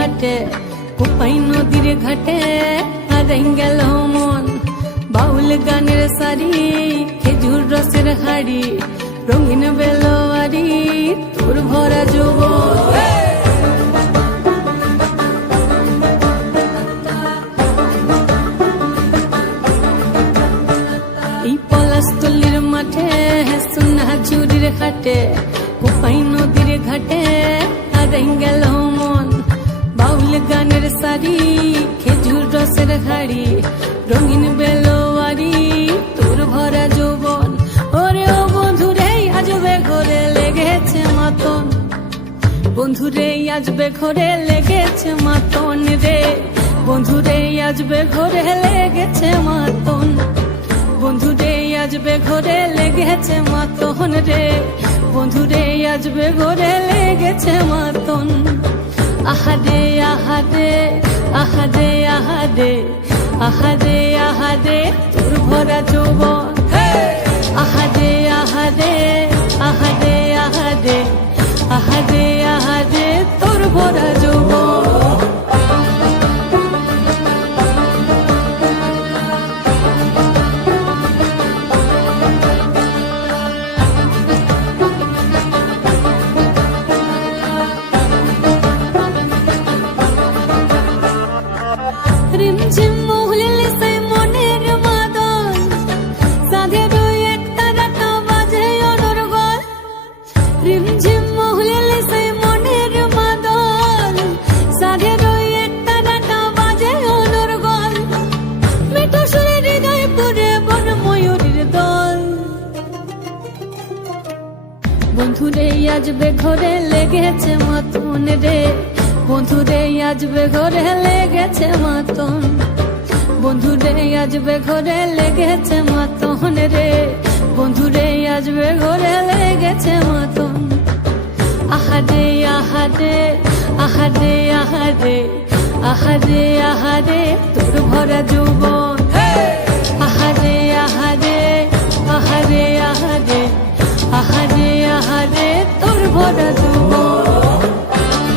হাটে কোপাই নদীর ঘাটে হারাই গেল মন বাউল গানের সারি খেজুর রসের হাড়ি রঙিন বেলোয়ারি তোর ভরা যৌবন এই পলাশতলির মাঠে সোনা ঝুরির হাটে কোপাই নদীর ঘাটে হারাই গেল মন বাউল গানের সারি খেজুর রসের হাড়ি রঙিন বেলোয়ারি তোর ভরা যৌবন ওরে ও বন্ধুরে আজবে ঘরে লেগেছে মাতন বন্ধুরে আজবে ঘরে লেগেছে মাতন রে বন্ধুরে আজবে ঘরে লেগেছে মাতন বন্ধুরে আজবে ঘরে লেগেছে মাতন রে বন্ধুরে আজবে ঘরে লেগেছে মাতন আহারে আহারে আহারে আহারে আহারে আহারে তোর ভরা যৌবন আহারে আহারে আহারে আহারে আহারে আহারে তোর ভরা যৌবন রিমঝিম মহুলিলে সেই মনের মাদল সাধের এক তারাটা বাজে অনর্গল রিমঝিম মহুলিলে সেই মনের মাদল সাধের এক তারাটা বাজে অনর্গল মিঠো সুরে হৃদয় পুরে বন ময়ূরীর দল বন্ধুরে আজবে ঘরে লেগেছে মাতন রে বন্ধুরে আজবে ঘরে লেগেছে মাতন বন্ধুরে আজবে ঘরে লেগেছে মাতন রে বন্ধুরে আজবে ঘরে লেগেছে মাতন আহারে আহারে আহারে আহারে আহারে আহারে তোর ভরা যৌবন আহারে আহারে আহারে আহারে আহারে আহারে তোর ভরা